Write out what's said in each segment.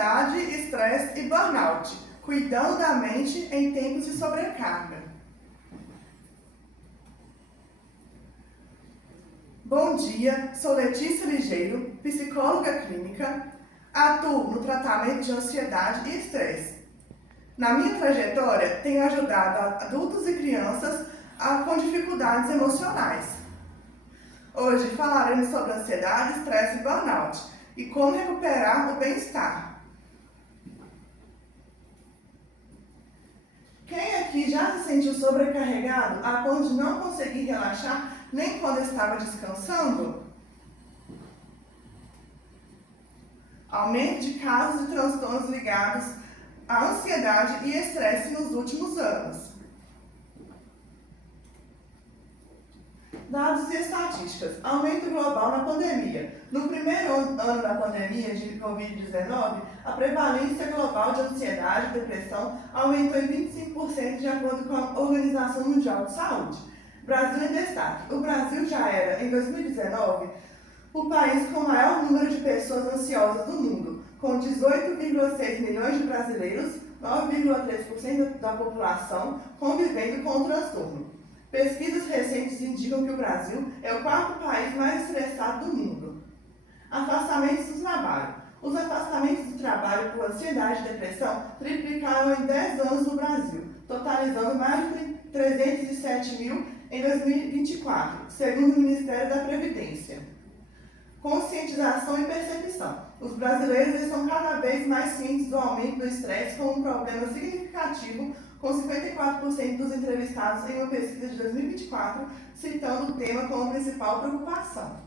Ansiedade, estresse e burnout, cuidando da mente em tempos de sobrecarga. Bom dia, sou Letícia Ligeiro, psicóloga clínica, atuo no tratamento de ansiedade e estresse. Na minha trajetória, tenho ajudado adultos e crianças com dificuldades emocionais. Hoje falaremos sobre ansiedade, estresse e burnout e como recuperar o bem-estar. Quem aqui já se sentiu sobrecarregado a ponto de não conseguir relaxar nem quando estava descansando? Aumento de casos de transtornos ligados à ansiedade e estresse nos últimos anos. Dados e estatísticas. Aumento global na pandemia. No primeiro ano da pandemia de Covid-19, a prevalência global de ansiedade e depressão aumentou em 25% de acordo com a Organização Mundial de Saúde. Brasil em destaque. O Brasil já era, em 2019, o país com o maior número de pessoas ansiosas do mundo, com 18,6 milhões de brasileiros, 9,3% da população, convivendo com o transtorno. Pesquisas recentes indicam que o Brasil é o quarto país mais estressado do mundo. Afastamentos do trabalho. Os afastamentos do trabalho por ansiedade e depressão triplicaram em 10 anos no Brasil, totalizando mais de 307 mil em 2024, segundo o Ministério da Previdência. Conscientização e percepção. Os brasileiros estão cada vez mais cientes do aumento do estresse como um problema significativo, com 54% dos entrevistados em uma pesquisa de 2024 citando o tema como principal preocupação.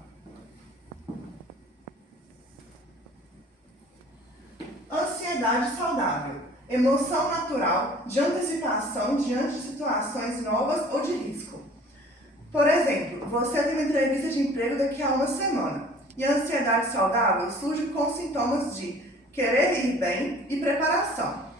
Ansiedade saudável. Emoção natural de antecipação diante de situações novas ou de risco. Por exemplo, você tem uma entrevista de emprego daqui a uma semana e a ansiedade saudável surge com sintomas de querer ir bem e preparação.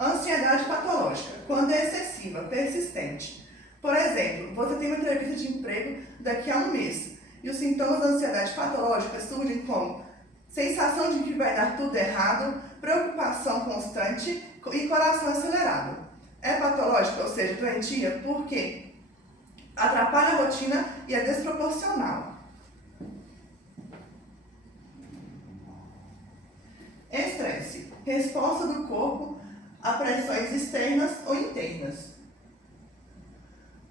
Ansiedade patológica, quando é excessiva, persistente. Por exemplo, você tem uma entrevista de emprego daqui a um mês e os sintomas da ansiedade patológica surgem como sensação de que vai dar tudo errado, preocupação constante e coração acelerado. É patológica, ou seja, doentia, porque atrapalha a rotina e é desproporcional. Estresse, resposta do corpo a pressões externas ou internas.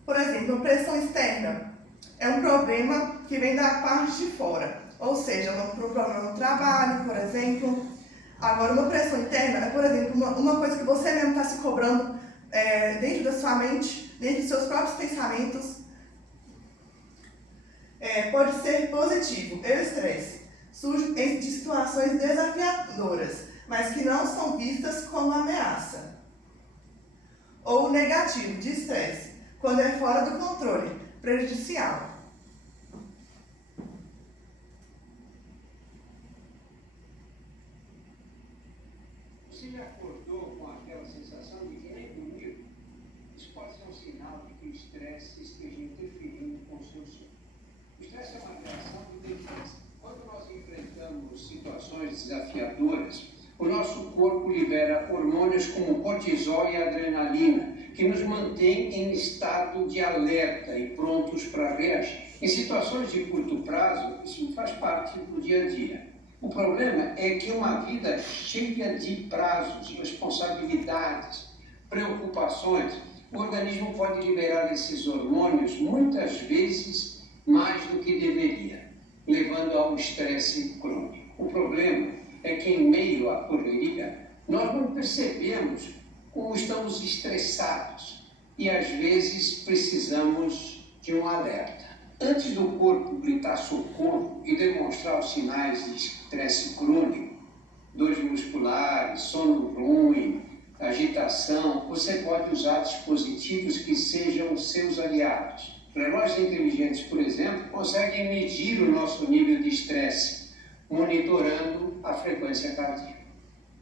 Por exemplo, uma pressão externa é um problema que vem da parte de fora, ou seja, um problema no trabalho, por exemplo. Agora, uma pressão interna é, por exemplo, uma coisa que você mesmo está se cobrando dentro da sua mente, dentro dos seus próprios pensamentos. Pode ser positivo. O estresse surge de situações desafiadoras, mas que não são vistas como ameaça. Ou negativo, de estresse, quando é fora do controle, prejudicial. Você já acordou com aquela sensação de que nem dormiu? Isso pode ser um sinal de que o estresse esteja interferindo com o seu sono. O estresse é uma reação de defesa. Quando nós enfrentamos situações desafiadoras, o nosso corpo libera hormônios como cortisol e adrenalina, que nos mantém em estado de alerta e prontos para reagir. Em situações de curto prazo, isso faz parte do dia a dia. O problema é que uma vida cheia de prazos, responsabilidades, preocupações, o organismo pode liberar esses hormônios muitas vezes mais do que deveria, levando ao estresse crônico. O problema é que em meio à correria, nós não percebemos como estamos estressados e às vezes precisamos de um alerta. Antes do corpo gritar socorro e demonstrar os sinais de estresse crônico, dores musculares, sono ruim, agitação, você pode usar dispositivos que sejam seus aliados. Relógios inteligentes, por exemplo, conseguem medir o nosso nível de estresse, monitorando a frequência cardíaca.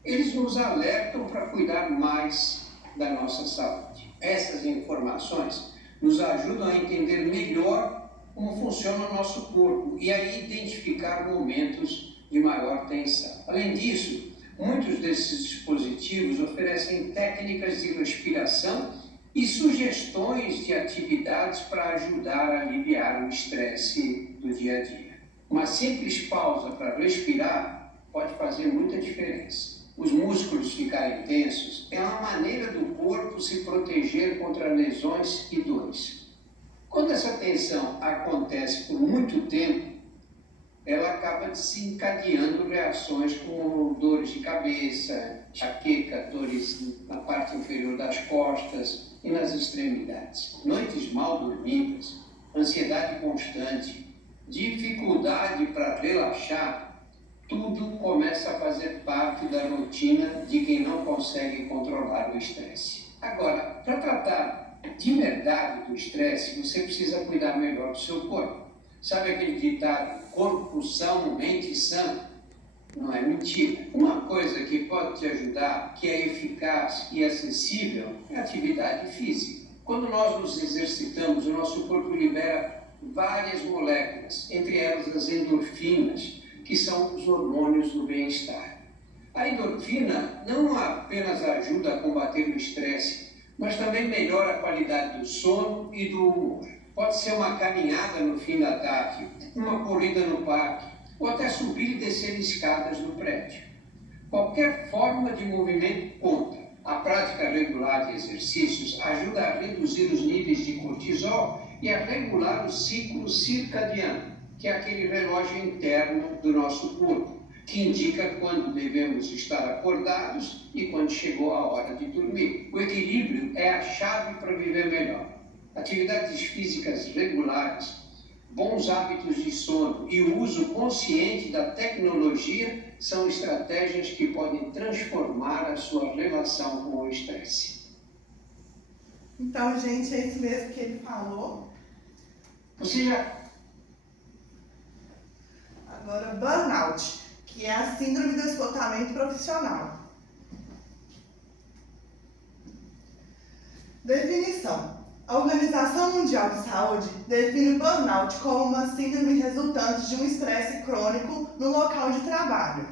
Eles nos alertam para cuidar mais da nossa saúde. Essas informações nos ajudam a entender melhor como funciona o nosso corpo e a identificar momentos de maior tensão. atenção. Além disso, muitos desses dispositivos oferecem técnicas de respiração e sugestões de atividades para ajudar a aliviar o estresse do dia a dia. Uma simples pausa para respirar pode fazer muita diferença. Os músculos ficarem tensos é uma maneira do corpo se proteger contra lesões e dores. Quando essa tensão acontece por muito tempo, ela acaba desencadeando reações como dores de cabeça, enxaqueca, dores na parte inferior das costas e nas extremidades. Noites mal dormidas, ansiedade constante, dificuldade para relaxar, tudo começa a fazer parte da rotina de quem não consegue controlar o estresse. Agora, para tratar de verdade do estresse, você precisa cuidar melhor do seu corpo. Sabe aquele ditado, corpo são, mente sã? Não é mentira. Uma coisa que pode te ajudar, que é eficaz e acessível, é a atividade física. Quando nós nos exercitamos, o nosso corpo libera várias moléculas, entre elas as endorfinas, que são os hormônios do bem-estar. A endorfina não apenas ajuda a combater o estresse, mas também melhora a qualidade do sono e do humor. Pode ser uma caminhada no fim da tarde, uma corrida no parque, ou até subir e descer escadas no prédio. Qualquer forma de movimento conta. A prática regular de exercícios ajuda a reduzir os níveis de cortisol e a regular o ciclo circadiano, que é aquele relógio interno do nosso corpo, que indica quando devemos estar acordados e quando chegou a hora de dormir. O equilíbrio é a chave para viver melhor. Atividades físicas regulares, bons hábitos de sono e o uso consciente da tecnologia são estratégias que podem transformar a sua relação com o estresse. Então, gente, é isso mesmo que ele falou. Você já... Agora, burnout, que é a síndrome do esgotamento profissional. Definição. A Organização Mundial de Saúde define o burnout como uma síndrome resultante de um estresse crônico no local de trabalho.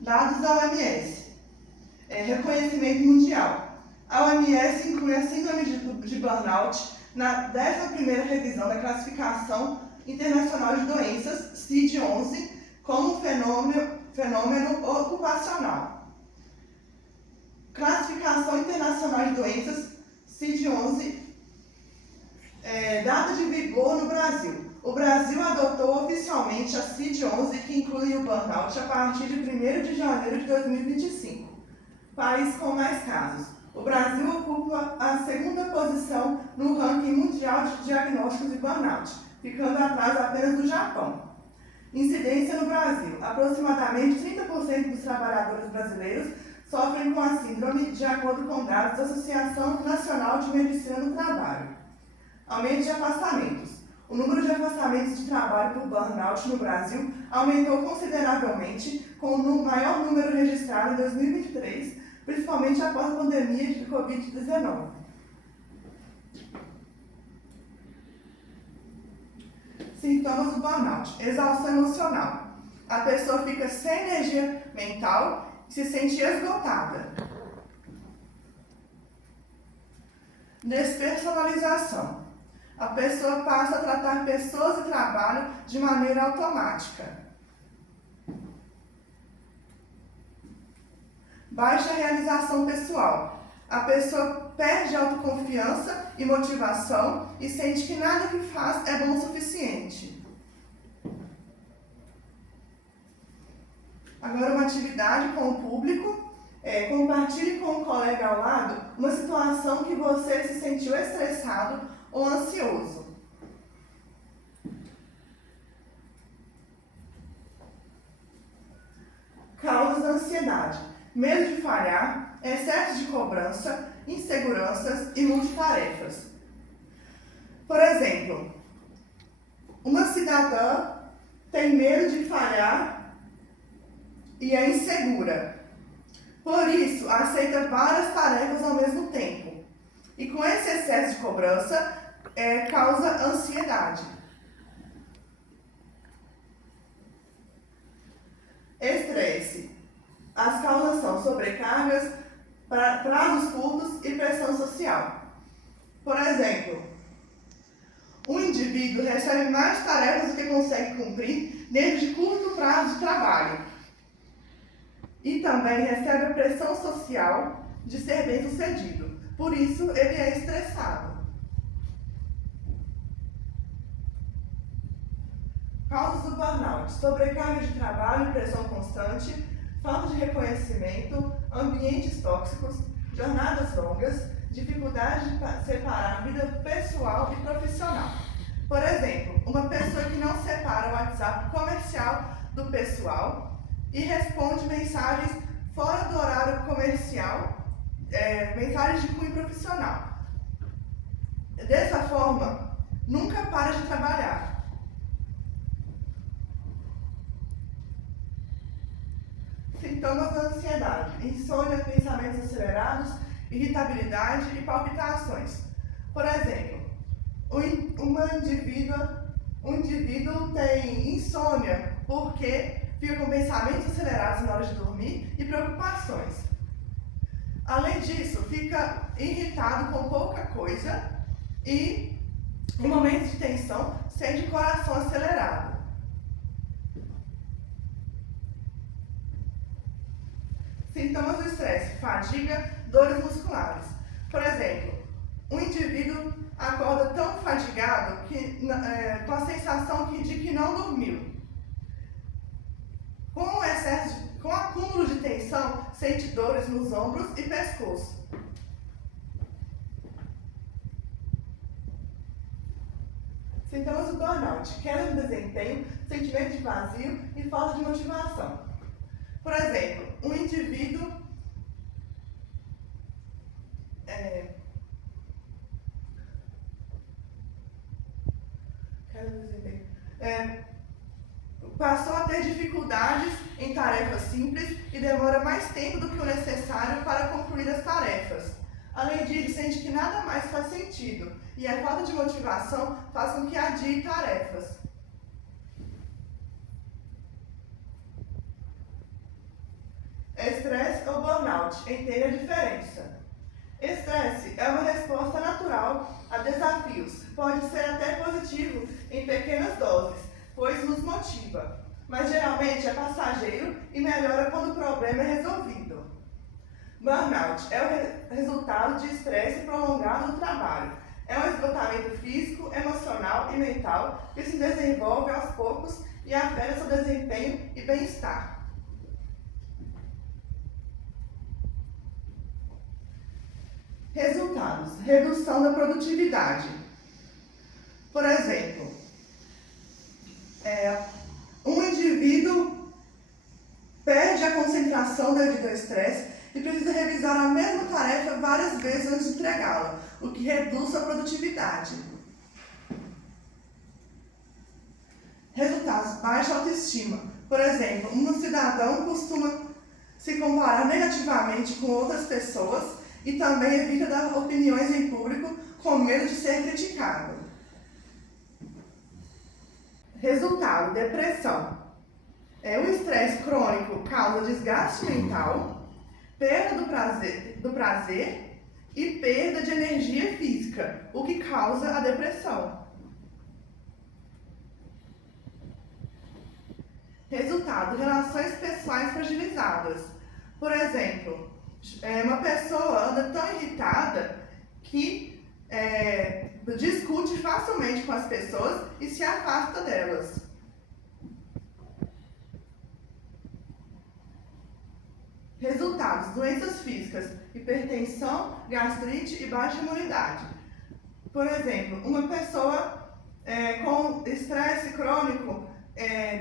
Dados da OMS. Reconhecimento mundial. A OMS inclui a síndrome de burnout na 11ª revisão da Classificação Internacional de Doenças, CID-11, como fenômeno ocupacional. Classificação Internacional de Doenças, CID-11, data de vigor no Brasil. O Brasil adotou oficialmente a CID-11, que inclui o burnout, a partir de 1º de janeiro de 2025. País com mais casos. O Brasil ocupa a 2ª posição no ranking mundial de diagnósticos de burnout, ficando atrás apenas do Japão. Incidência no Brasil. Aproximadamente 30% dos trabalhadores brasileiros sofrem com a síndrome, de acordo com dados da Associação Nacional de Medicina do Trabalho. Aumento de afastamentos. O número de afastamentos de trabalho por burnout no Brasil aumentou consideravelmente, com o maior número registrado em 2023, principalmente após a pandemia de Covid-19. Sintomas do burnout. Exaustão emocional. A pessoa fica sem energia mental e se sente esgotada. Despersonalização. A pessoa passa a tratar pessoas e trabalho de maneira automática. Baixa realização pessoal. A pessoa perde autoconfiança e motivação e sente que nada que faz é bom o suficiente. Agora, uma atividade com o público. Compartilhe com um colega ao lado uma situação que você se sentiu estressado ou ansioso. Causas da ansiedade. Medo de falhar, excesso de cobrança, inseguranças e multitarefas. Por exemplo, uma cidadã tem medo de falhar e é insegura. Por isso, aceita várias tarefas ao mesmo tempo. E com esse excesso de cobrança, causa ansiedade. sobrecargas, prazos curtos e pressão social. Por exemplo, um indivíduo recebe mais tarefas do que consegue cumprir dentro de curto prazo de trabalho. E também recebe a pressão social de ser bem-sucedido. Por isso, ele é estressado. Causas do burnout: sobrecarga de trabalho, pressão constante, falta de reconhecimento, ambientes tóxicos, jornadas longas, dificuldade de separar a vida pessoal e profissional. Por exemplo, uma pessoa que não separa o WhatsApp comercial do pessoal e responde mensagens fora do horário comercial, mensagens de cunho profissional. Dessa forma, nunca para de trabalhar. Sintomas da ansiedade: insônia, pensamentos acelerados, irritabilidade e palpitações. Por exemplo, um indivíduo tem insônia porque fica com pensamentos acelerados na hora de dormir e preocupações. Além disso, fica irritado com pouca coisa e, em momentos de tensão, sente o coração acelerado. Sintomas do estresse: fadiga, dores musculares. Por exemplo, um indivíduo acorda tão fadigado com a sensação de que não dormiu. Com o acúmulo de tensão, sente dores nos ombros e pescoço. Sintomas do burnout: queda no desempenho, sentimento de vazio e falta de motivação. Por exemplo, um indivíduo passou a ter dificuldades em tarefas simples e demora mais tempo do que o necessário para concluir as tarefas. Além disso, sente que nada mais faz sentido e a falta de motivação faz com que adie tarefas. Estresse ou burnout: entenda a diferença. Estresse é uma resposta natural a desafios. Pode ser até positivo em pequenas doses, pois nos motiva, mas geralmente é passageiro e melhora quando o problema é resolvido. Burnout é o resultado de estresse prolongado no trabalho. É um esgotamento físico, emocional e mental que se desenvolve aos poucos e afeta seu desempenho e bem-estar. Resultados: redução da produtividade. Por exemplo, um indivíduo perde a concentração devido ao estresse e precisa revisar a mesma tarefa várias vezes antes de entregá-la, o que reduz a produtividade. Resultados: baixa autoestima. Por exemplo, um cidadão costuma se comparar negativamente com outras pessoas e também evita dar opiniões em público com medo de ser criticado. Resultado: depressão. O estresse crônico causa desgaste mental, perda do prazer e perda de energia física, o que causa a depressão. Resultado: relações pessoais fragilizadas. Por exemplo, uma pessoa anda tão irritada que discute facilmente com as pessoas e se afasta delas. Resultados: doenças físicas, hipertensão, gastrite e baixa imunidade. Por exemplo, uma pessoa com estresse crônico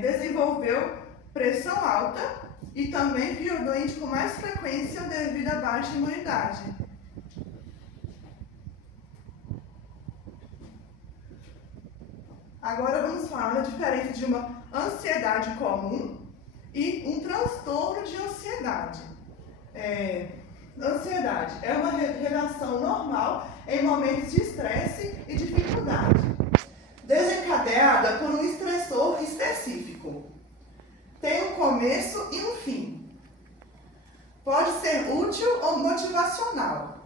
desenvolveu pressão alta e também ficou doente com mais frequência devido à baixa imunidade. Agora vamos falar da diferença de uma ansiedade comum e um transtorno de ansiedade. Ansiedade é uma reação normal em momentos de estresse e dificuldade, desencadeada por um estressor específico. Tem um começo e um fim. Pode ser útil ou motivacional.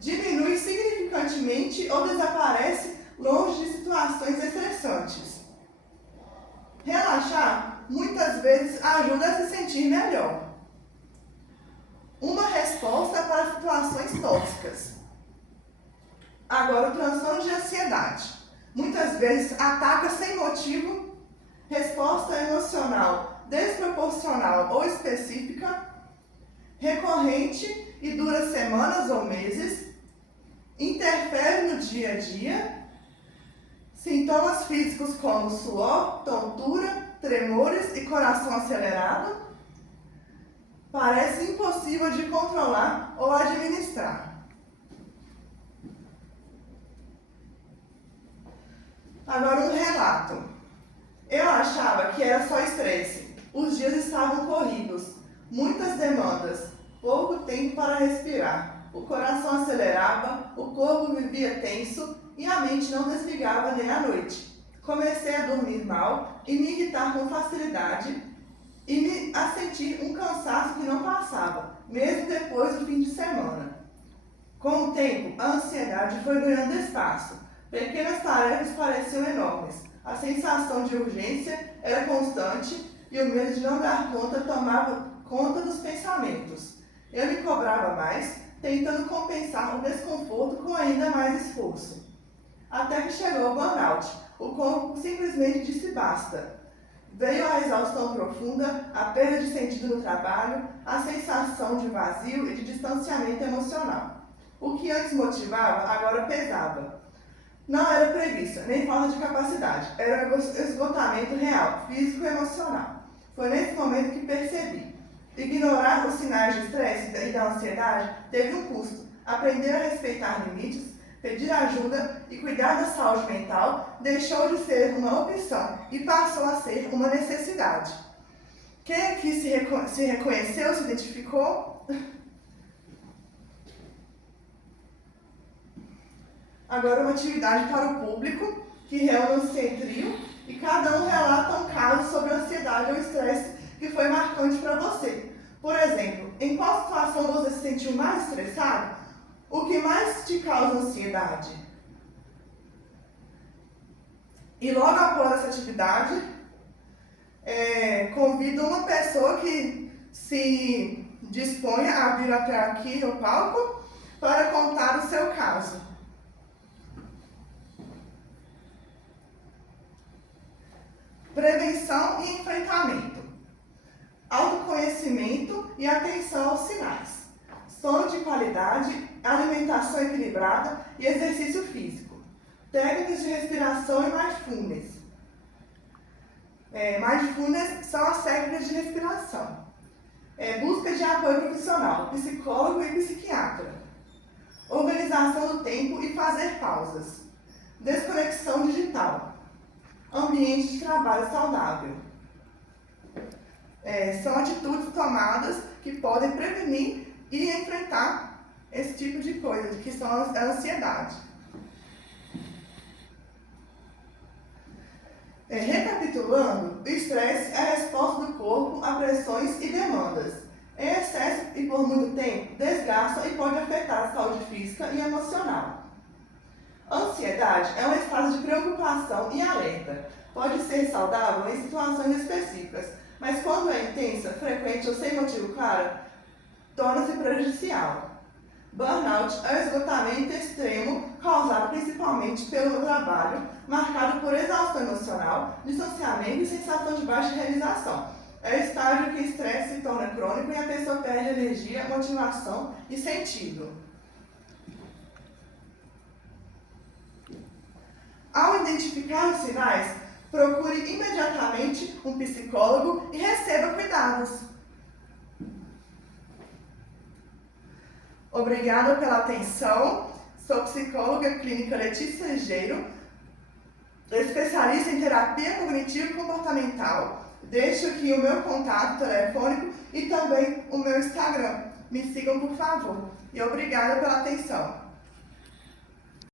Diminui significantemente ou desaparece longe de situações estressantes. Relaxar muitas vezes ajuda a se sentir melhor. Uma resposta para situações tóxicas. Agora, o transtorno de ansiedade. Muitas vezes ataca sem motivo, resposta emocional desproporcional ou específica, recorrente e dura semanas ou meses, interfere no dia a dia, sintomas físicos como suor, tontura, tremores e coração acelerado, parece impossível de controlar ou administrar. Agora um relato. Eu achava que era só estresse. Os dias estavam corridos, muitas demandas, pouco tempo para respirar. O coração acelerava, o corpo vivia tenso e a mente não desligava nem à noite. Comecei a dormir mal e me irritar com facilidade e a sentir um cansaço que não passava, mesmo depois do fim de semana. Com o tempo, a ansiedade foi ganhando espaço. Pequenas tarefas pareciam enormes. A sensação de urgência era constante e o medo de não dar conta tomava conta dos pensamentos. Eu me cobrava mais, tentando compensar o desconforto com ainda mais esforço. Até que chegou o burnout. O corpo simplesmente disse basta. Veio a exaustão profunda, a perda de sentido no trabalho, a sensação de vazio e de distanciamento emocional. O que antes motivava, agora pesava. Não era preguiça, nem falta de capacidade, era esgotamento real, físico e emocional. Foi nesse momento que percebi. Ignorar os sinais de estresse e da ansiedade teve um custo. Aprender a respeitar limites, pedir ajuda e cuidar da saúde mental deixou de ser uma opção e passou a ser uma necessidade. Quem aqui se reconheceu, se identificou? Agora uma atividade para o público, que reúne-se em trio e cada um relata um caso sobre ansiedade ou estresse que foi marcante para você. Por exemplo, em qual situação você se sentiu mais estressado? O que mais te causa ansiedade? E logo após essa atividade, convido uma pessoa que se disponha a vir até aqui no palco para contar o seu caso. Prevenção e enfrentamento. Autoconhecimento e atenção aos sinais. Sono de qualidade, alimentação equilibrada e exercício físico. Técnicas de respiração e mindfulness. Mindfulness são as técnicas de respiração. Busca de apoio profissional, psicólogo e psiquiatra. Organização do tempo e fazer pausas. Desconexão digital. Ambiente de trabalho saudável. São atitudes tomadas que podem prevenir e enfrentar esse tipo de coisa, que são a ansiedade. Recapitulando, o estresse é a resposta do corpo a pressões e demandas. Em excesso e por muito tempo, desgasta e pode afetar a saúde física e emocional. Ansiedade é um estado de preocupação e alerta. Pode ser saudável em situações específicas, mas quando é intensa, frequente ou sem motivo claro, torna-se prejudicial. Burnout é o esgotamento extremo causado principalmente pelo trabalho, marcado por exaustão emocional, distanciamento e sensação de baixa realização. É o estágio que o estresse se torna crônico e a pessoa perde energia, motivação e sentido. Ao identificar os sinais, procure imediatamente um psicólogo e receba cuidados. Obrigada pela atenção. Sou psicóloga clínica Letícia Ligeiro, especialista em terapia cognitivo e comportamental. Deixo aqui o meu contato telefônico e também o meu Instagram. Me sigam, por favor. E obrigada pela atenção.